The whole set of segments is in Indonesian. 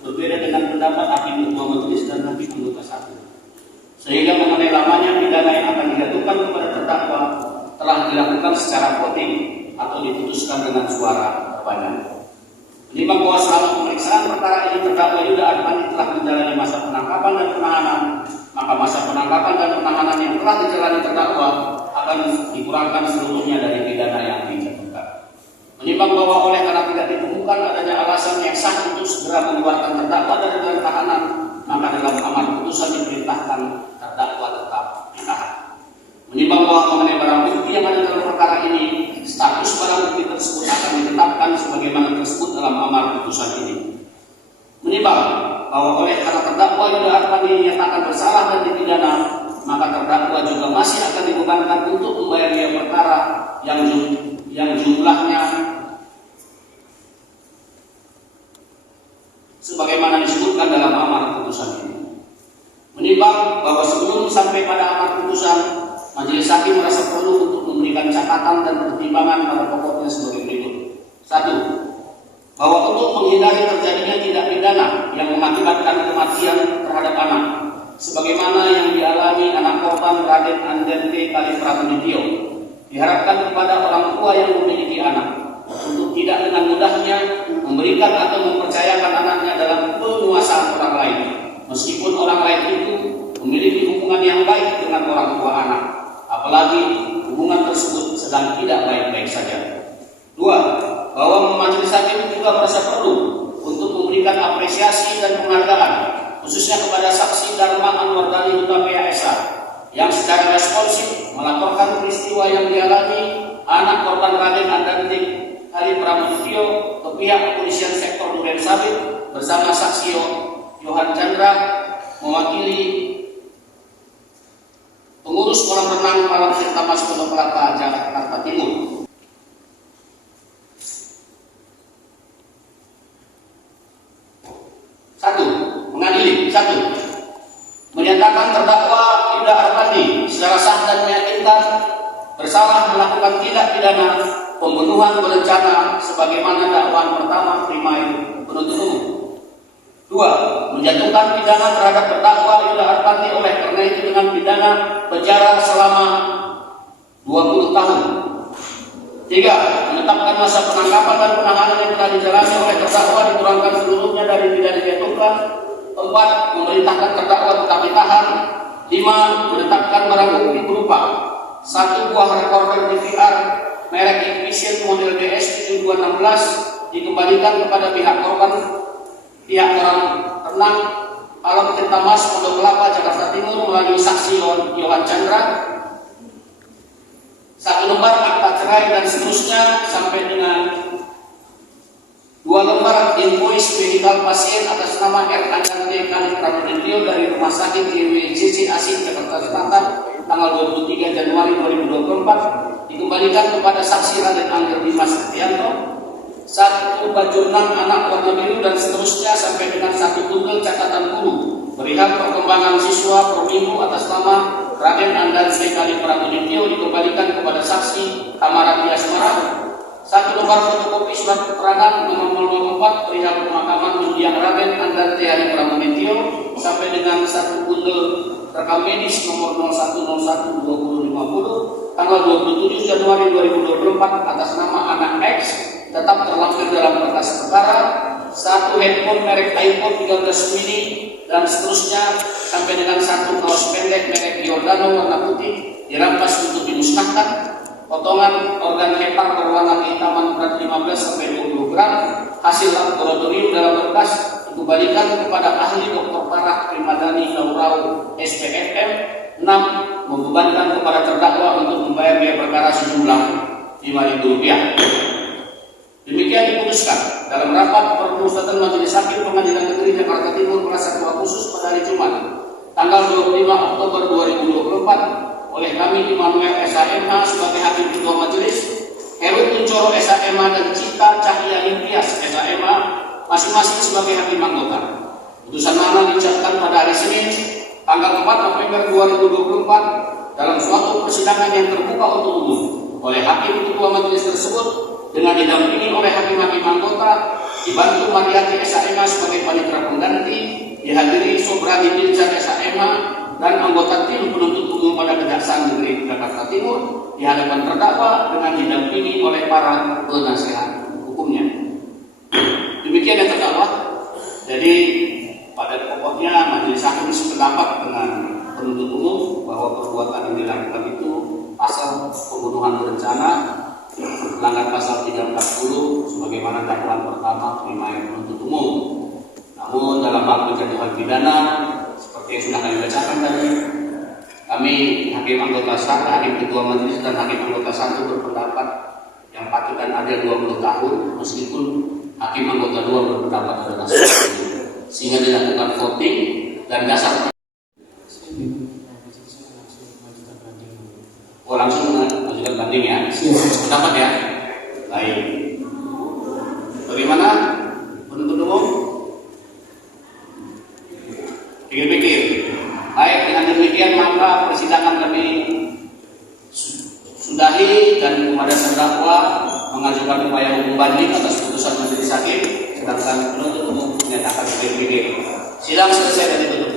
berbeda dengan pendapat hakim ketua majelis dan hakim anggota 1. Sehingga mengenai lamanya pidana yang akan dijatuhkan kepada terdakwa telah dilakukan secara voting atau diputuskan dengan suara terbanyak. Menimbang bahwa selama pemeriksaan perkara ini terdakwa Yuda Arpandi telah menjalani masa penangkapan dan penahanan, maka masa penangkapan dan penahanan yang telah dijalani terdakwa akan dikurangkan seluruhnya dari pidana yang dijatuhkan. Menimbang bahwa oleh karena tidak ditemukan adanya alasan yang sah untuk segera mengeluarkan terdakwa dari dalam tahanan, maka dalam amar putusan diperintahkan terdakwa tetap ditahan. Menimbang bahwa mengenai barang bukti yang ada dalam perkara ini, status barang bukti tersebut akan ditetapkan sebagaimana tersebut dalam amar putusan ini. Menimbang bahwa oleh karena terdakwa Yuda Arpandi dinyatakan bersalah dan dipidana, maka terdakwa juga masih akan dibebankan untuk membayar biaya perkara yang jumlahnya sebagaimana disebutkan dalam amar putusan ini. Menimbang bahwa sebelum sampai pada amar putusan, majelis hakim merasa perlu untuk memberikan catatan dan pertimbangan pada pokoknya sebagai berikut. 1. Bahwa untuk menghindari terjadinya tindak pidana yang mengakibatkan kematian terhadap anak, sebagaimana yang dialami anak korban Raden Andente Kali Pramanityo, diharapkan kepada orang tua yang memiliki anak untuk tidak dengan mudahnya memberikan atau mempercayakan anaknya dalam penguasaan orang lain, meskipun orang lain itu memiliki hubungan yang baik dengan orang tua anak, apalagi hubungan tersebut sedang tidak baik-baik saja. 2. Bahwa majelis hakim juga merasa perlu untuk memberikan apresiasi dan penghargaan khususnya kepada saksi Dharma Anwardani Hutapea SH yang secara responsif melaporkan peristiwa yang dialami anak korban Raden Andante Kali Pramanityo ke pihak kepolisian sektor Duren Sawit bersama saksi Yohan Chandra mewakili pengurus kolam renang Malam Tirta Mas Pondok Kelapa, Jakarta Timur. 1. Mengadili. 1. Menyatakan terdakwa Yuda Arpandi secara sah dan meyakinkan bersalah melakukan tindak pidana pembunuhan berencana sebagaimana dakwaan pertama primer penuntut umum. 2. Menjatuhkan pidana terhadap terdakwa Yuda Arpandi oleh karena itu dengan pidana penjara selama 20 tahun. 3. Menetapkan masa penangkapan dan penahanan yang telah dijalani oleh terdakwa dikurangkan seluruhnya dari pidana dijatuhkan. 4. Memerintahkan terdakwa tetap ditahan. 5. Menetapkan barang bukti berupa 1 buah rekorder DVR merek Ignition model DS 7216 dikembalikan kepada pihak korban, pihak orang renang Malam Tirta Mas Pondok Kelapa, Jakarta Timur melalui saksi Yohan Chandra. 1 lembar akta cerai dan seterusnya sampai dengan 2 lembar invoice medical pasien atas nama R. Andante Kali Pramanityo dari Rumah Sakit IWJC Asih Jakarta Selatan tanggal 23 Januari 2024 dikembalikan kepada saksi Raden Angger Dimas Setianto. 1 baju renang anak warna biru dan seterusnya sampai dengan 1 bundel catatan guru perihal perkembangan siswa per minggu atas nama Raden Andante Kali Pramanityo dikembalikan kepada saksi Amaratia Semarang. 1 lembar fotokopi surat keterangan nomor 004 perihal pemakaman mendiang Raden Andante Kali Pramanityo sampai dengan 1 bundel rekam medis nomor 0101-2050 tanggal 27 Januari 2024 atas nama anak X tetap terlampir dalam berkas perkara. 1 handphone merek iPhone 13 mini dan seterusnya sampai dengan 1 kaos pendek merek Giordano warna putih dirampas untuk dimusnahkan. Potongan organ hepar berwarna kehitaman berat 15-20 gram hasil laboratorium dalam berkas dikembalikan kepada ahli Dr. Parah Primadani Laurau SPFM. 6. Membebankan kepada terdakwa untuk membayar biaya perkara sejumlah Rp5.000. Demikian diputuskan dalam rapat permusyawaratan Majelis Hakim Pengadilan Negeri Jakarta Timur Merasa Ketua Khusus pada hari Jumat tanggal 25 Oktober 2024 oleh kami Immanuel SHMH sebagai Hakim Ketua Majelis, Heru Kuncoro SHMH dan Cita Cahya Limpias SHMH masing-masing sebagai Hakim Anggota. Putusan mana diucapkan pada hari Senin tanggal 4 November 2024 dalam suatu persidangan yang terbuka untuk umum oleh Hakim Ketua Majelis tersebut dengan didampingi oleh hakim-hakim anggota dibantu Mariati SHMH sebagai panitera dihadiri Sobrani Binsar SHMH dan anggota tim penuntut umum pada Kejaksaan Negeri Jakarta Timur di hadapan terdakwa dengan didampingi oleh para penasehat hukumnya. Demikian yang terdakwa. Jadi pada pokoknya majelis hakim sependapat dengan penuntut umum bahwa perbuatan yang dilakukan itu pasal pembunuhan berencana, melanggar pasal 340 sebagaimana dakwaan pertama primer penuntut umum. Namun dalam hal penjatuhan pidana seperti yang sudah kami bacakan tadi, kami hakim anggota 1, hakim ketua majelis dan hakim anggota 1 berpendapat yang patutan ada 20 tahun meskipun hakim anggota 2 berpendapat adalah 10, sehingga dilakukan voting dan dasar langsung mengajukan banding ya. Pendapat ya. Baik. Bagaimana penuntut umum? Pikir-pikir. Baik, dengan demikian maka persidangan kami sudahi dan kepada terdakwa mengajukan upaya hukum banding atas putusan majelis hakim, sedangkan penuntut umum menyatakan pikir-pikir. Sidang selesai dan ditutup.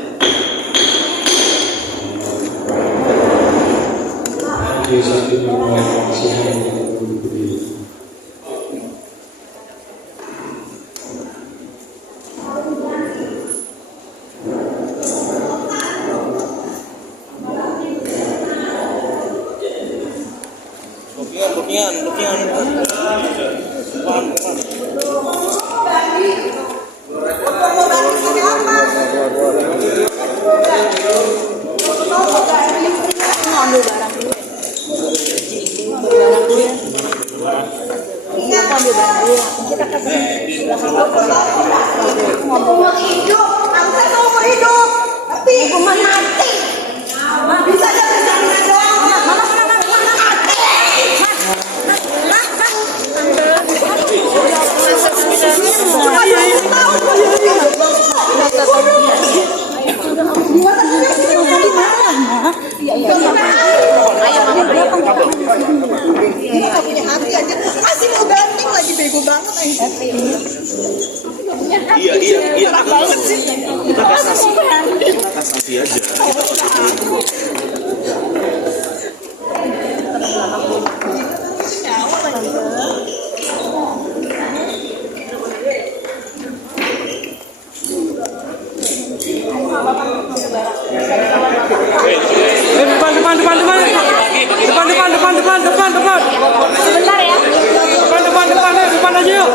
Depan aja yuk.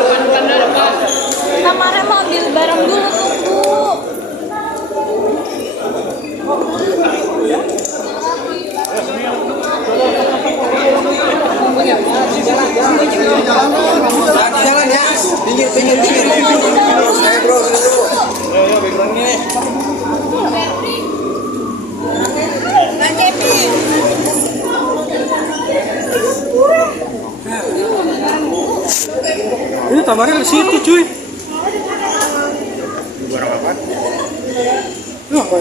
Kamarnya mau ambil barang dulu Jalan ya, pinggir. Saya bro, yo, backgroundnya. Ini tamarnya di situ cuy. Barang apa? Apa?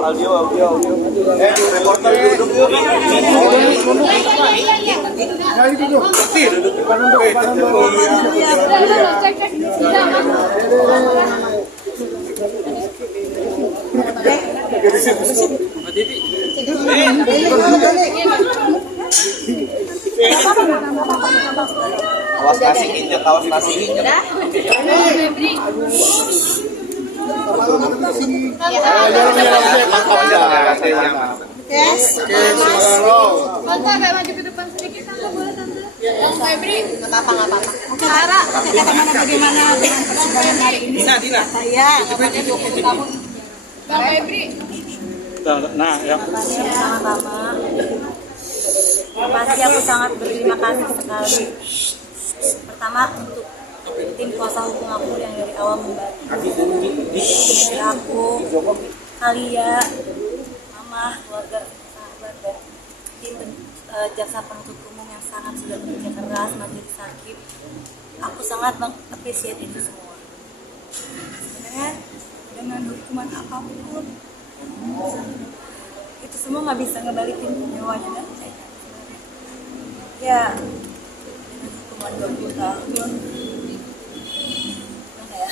Audio. Reporter duduk. Awas kasih injek, awas kasih injek. Yes. Tante, agak maju ke depan sedikit, Tante, boleh Tante? Bang Febri. Nggak apa-apa. Sarah, katakan bagaimana dengan persidangan hari ini? Dina. Saya, namanya 20 tahun. Bang Febri. Nah, ya. Sama-sama. Pasti aku sangat berterima kasih sekali. Pertama untuk tim kuasa hukum aku yang dari awal membantu. Dari aku, Alia, Mama, keluarga, sahabat, dan tim jaksa penuntut umum yang sangat sudah bekerja keras, majelis hakim. Aku sangat mengapresiasi itu semua. Sebenarnya dengan hukuman apapun, itu semua nggak bisa ngebalikin nyawanya dan saya. Ya, dengan hukuman 20 tahun, mana ya?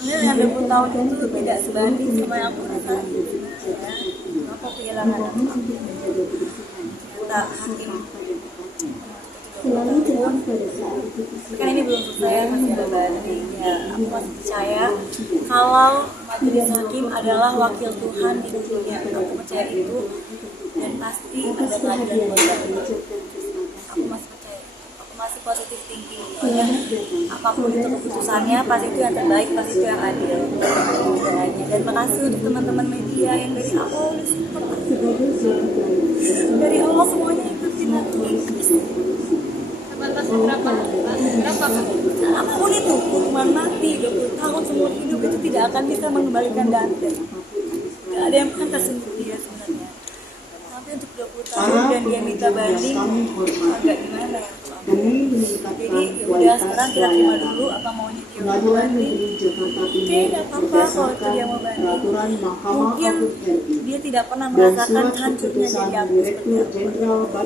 Sebenarnya yang 20 tahun itu tidak sebanding sama yang aku rasain. Aku kehilangan aku. Ternyata hakim. Kan ini belum selesai, masih ada banding. Ya, aku masih percaya kalau majelis hakim adalah wakil Tuhan di dunia. Aku percaya itu dan pasti ada keadilan buat kami. Aku masih percaya, aku masih positif thinking. Pokoknya apapun itu keputusannya, pasti itu yang terbaik, pasti itu yang adil. Dan makasih untuk teman-teman media yang dari awal udah support aku. Dari awal semuanya ikutin aku. Batasnya berapa? Apapun itu, hukuman mati, 20 tahun seumur hidup itu tidak akan bisa mengembalikan Dante. Gak ada yang pantas untuk dia sebenarnya. Tapi untuk 20 tahun dan dia minta banding, agak gimana ya? Jadi yaudah sekarang kita terima dulu apa maunya dia mau banding. Oke, gak apa-apa kalau itu dia mau banding. Mungkin dia tidak pernah merasakan hancurnya jadi aku seperti apa.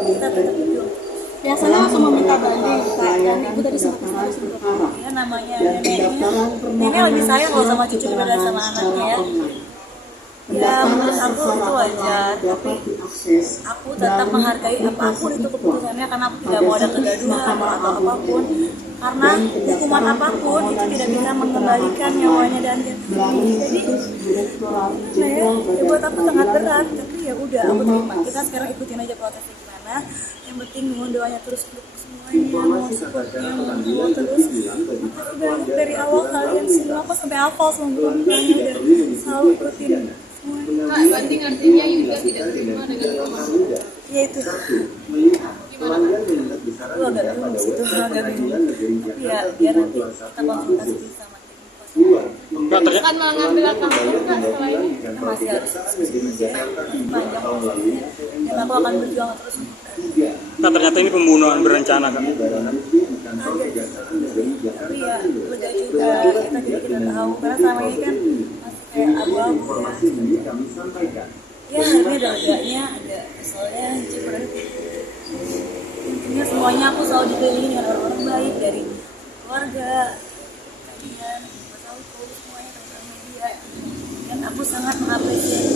Kita tetap berjuang. Biasanya langsung meminta banding, Kak. Dan Ibu tadi sempat Ya namanya nenek lebih sayang kalau sama cucu daripada sama anaknya ya. Ya menurut aku itu wajar, tapi aku tetap menghargai apapun itu keputusannya karena aku tidak mau ada kegaduhan atau apapun. Karena hukuman apapun itu tidak bisa mengembalikan nyawanya dan jadi ya buat aku sangat berat, tapi ya udah aku terima. Kita sekarang ikutin aja prosesnya gimana. Yang penting mohon doanya terus untuk semuanya, mohon supportnya, mohon terus. Makasih banyak dari awal kalian semua, aku sampai hafal semua bulannya udah selalu ikutin semuanya. Kak, banding artinya juga tidak terima dengan hukuman. Ya itu. Aku agak bingung di situ, agak bingung. Tapi ya biar nanti kita konsultasi sama tim. Akan mengambil langkah hukum Kak setelah ini? Kita masih harus diskusi panjang prosesnya. Dan aku akan berjuang terus. Nah, ternyata ini pembunuhan berencana kan? Tapi ya lega juga kita tahu karena selama ini kan masih kayak abu-abu ya. Ya ini ada leganya, ada keselnya, cuman intinya semuanya aku selalu dikelilingi dengan orang-orang baik dari keluarga, kalian, kuasa hukum, semuanya teman-teman media. Dan aku sangat mengapresiasi